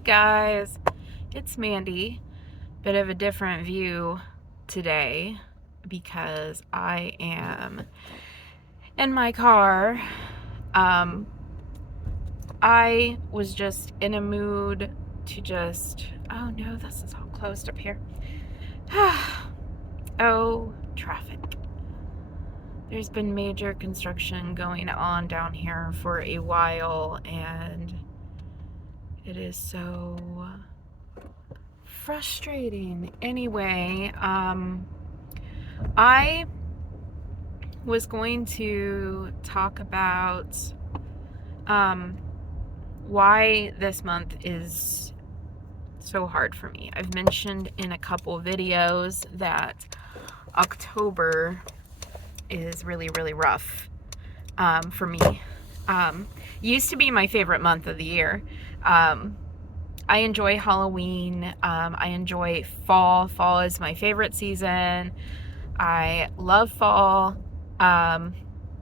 Guys, it's Mandy. Bit of a different view today because I am in my car. Um, I was just in a mood to oh no, this is all closed up here. Oh, traffic. There's been major construction going on down here for a while, and it is so frustrating. Anyway, I was going to talk about um, why this month is so hard for me. I've mentioned in a couple videos that October is really, really rough for me. Used to be my favorite month of the year. I enjoy Halloween. I enjoy fall. Fall is my favorite season. I love fall.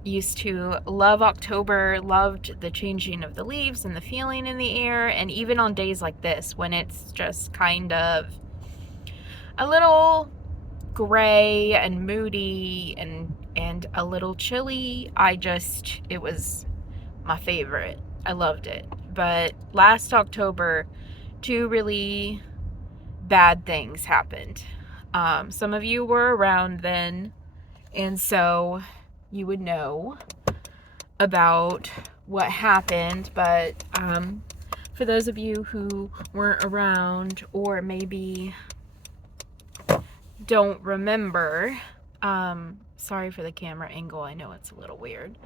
Used to love October, loved the changing of the leaves and the feeling in the air, and even on days like this when it's just kind of a little gray and moody and a little chilly, it was my favorite. I loved it. But last October, two really bad things happened. Some of you were around then, and so you would know about what happened, but for those of you who weren't around or maybe don't remember, sorry for the camera angle, I know it's a little weird.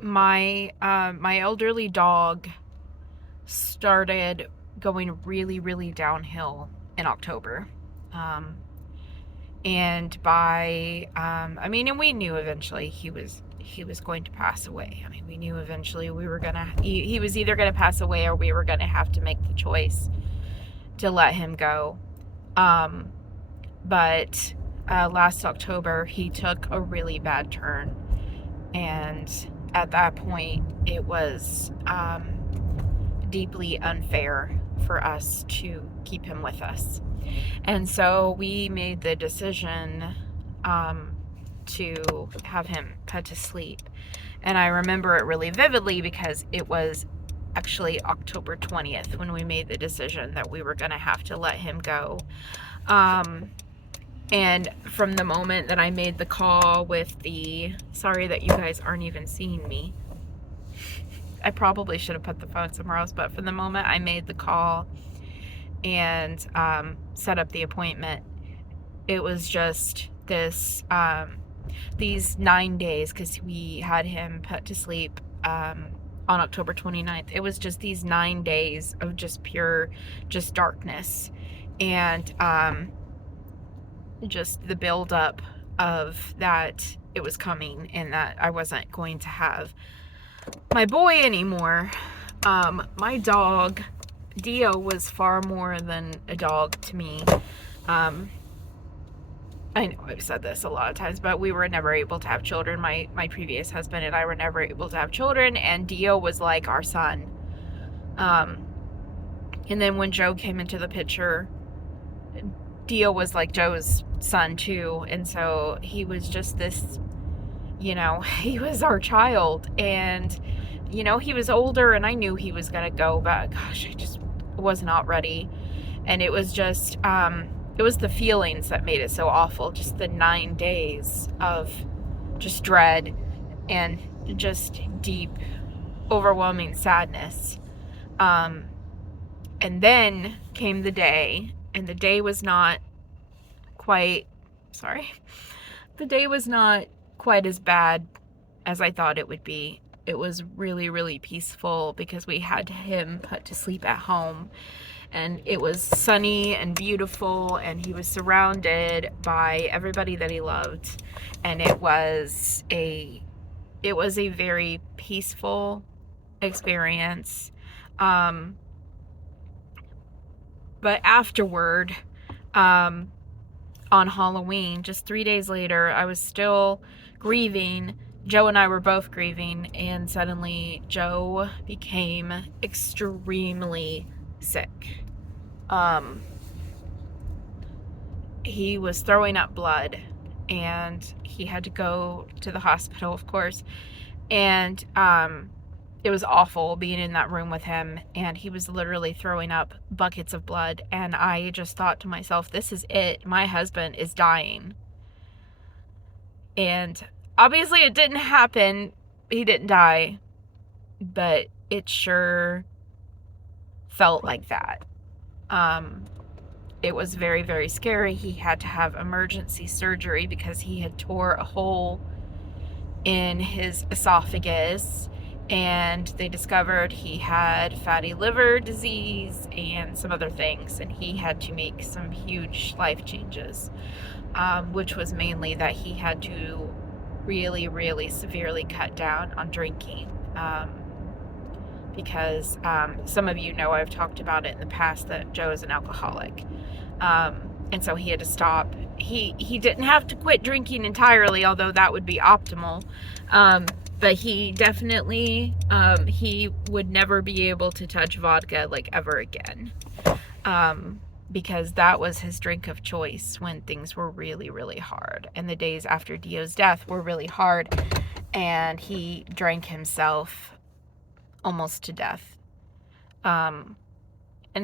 My elderly dog started going really, really downhill in October. And and we knew eventually he was going to pass away. I mean, we knew eventually he was either gonna pass away or we were gonna have to make the choice to let him go. But last October he took a really bad turn, and at that point it was deeply unfair for us to keep him with us. And so we made the decision to have him put to sleep. And I remember it really vividly because it was actually October 20th when we made the decision that we were going to have to let him go. And from the moment that I made the call sorry that you guys aren't even seeing me. I probably should have put the phone somewhere else, but from the moment I made the call and set up the appointment, it was just these 9 days, because we had him put to sleep on October 29th. It was just these 9 days of just pure darkness, and just the buildup of that it was coming and that I wasn't going to have my boy anymore. My dog Dio was far more than a dog to me. I know I've said this a lot of times, but we were never able to have children. My previous husband and I were never able to have children, and Dio was like our son. And then when Joe came into the picture, Dio was like Joe's son too, and so he was just this, he was our child. And he was older and I knew he was gonna go, but gosh, I just was not ready. And it was just it was the feelings that made it so awful, just the 9 days of just dread and just deep, overwhelming sadness. And then came the day, and the day was not quite the day was not quite as bad as I thought it would be. It was really, really peaceful because we had him put to sleep at home, and it was sunny and beautiful, and he was surrounded by everybody that he loved, and it was a very peaceful experience. But afterward, on Halloween, just 3 days later, I was still grieving Joe and I were both grieving, and suddenly Joe became extremely sick. He was throwing up blood, and he had to go to the hospital, of course. And it was awful being in that room with him, and he was literally throwing up buckets of blood. And I just thought to myself, this is it. My husband is dying. And obviously it didn't happen. He didn't die, but it sure felt like that. It was very, very scary. He had to have emergency surgery because he had tore a hole in his esophagus, and they discovered he had fatty liver disease and some other things, and he had to make some huge life changes, which was mainly that he had to really, really severely cut down on drinking, because some of you know I've talked about it in the past that Joe is an alcoholic, and so he had to stop. He didn't have to quit drinking entirely, although that would be optimal, but he definitely he would never be able to touch vodka like ever again, because that was his drink of choice when things were really, really hard, and the days after Dio's death were really hard, and he drank himself almost to death. And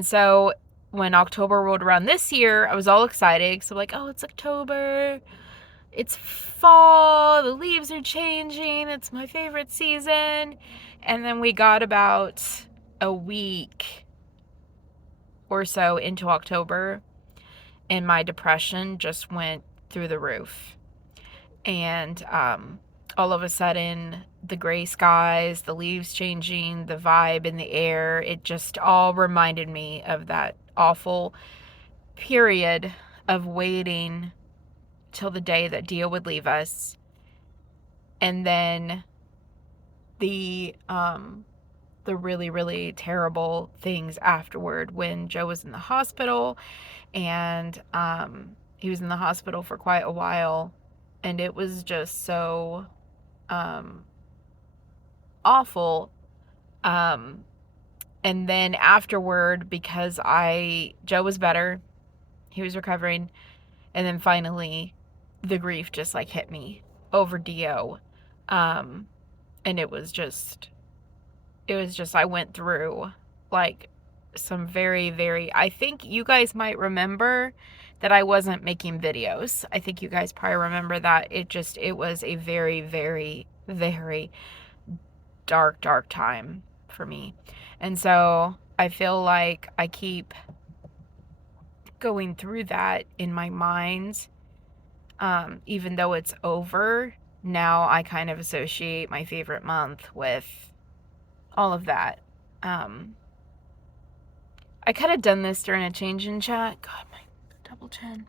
so when October rolled around this year, I was all excited because I'm like, oh, it's October, it's fall, the leaves are changing, it's my favorite season. And then we got about a week or so into October, and my depression just went through the roof. And all of a sudden, the gray skies, the leaves changing, the vibe in the air, it just all reminded me of that awful period of waiting till the day that Dio would leave us. And then the really, really terrible things afterward when Joe was in the hospital, and he was in the hospital for quite a while, and it was just so awful. And then afterward, because Joe was better, he was recovering, and then finally the grief just like hit me over Dio. And it was just I went through like some very, very, I think you guys might remember that I wasn't making videos. I think you guys probably remember that. It was a very, very, very dark, dark time for me. And so I feel like I keep going through that in my mind. Even though it's over, now I kind of associate my favorite month with all of that. I could have done this during a change in chat. God, my double chin.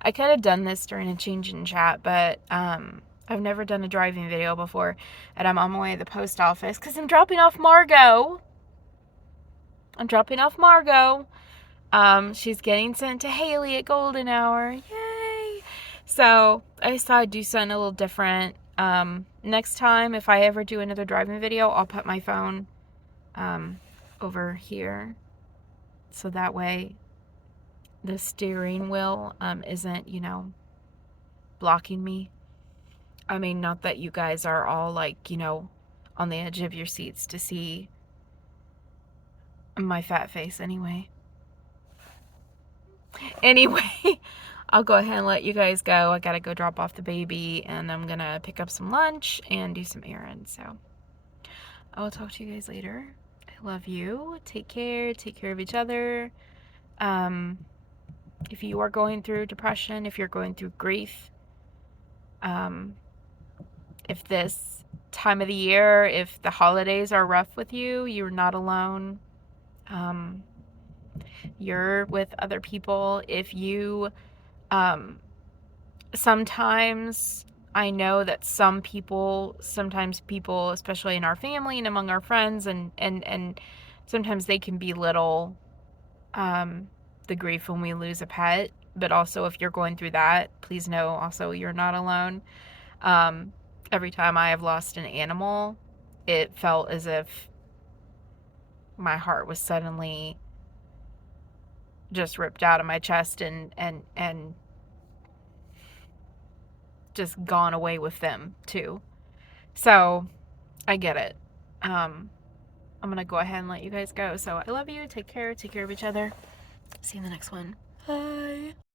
I could have done this during a change in chat, but I've never done a driving video before, and I'm on my way to the post office because I'm dropping off Margot. She's getting sent to Haley at Golden Hour. Yay! So I just thought I'd do something a little different. Next time, if I ever do another driving video, I'll put my phone over here, so that way the steering wheel isn't, blocking me. I mean, not that you guys are all like, on the edge of your seats to see my fat face anyway. Anyway, I'll go ahead and let you guys go. I gotta go drop off the baby, and I'm gonna pick up some lunch and do some errands. So I will talk to you guys later. I love you. Take care of each other. If you are going through depression, if you're going through grief, if this time of the year, if the holidays are rough with you, you're not alone. You're with other people. If you, sometimes I know that sometimes people, especially in our family and among our friends, and sometimes they can belittle the grief when we lose a pet. But also, if you're going through that, please know also you're not alone. Every time I have lost an animal, it felt as if my heart was suddenly just ripped out of my chest and just gone away with them too. So I get it. I'm gonna go ahead and let you guys go. So I love you. Take care of each other. See you in the next one. Bye.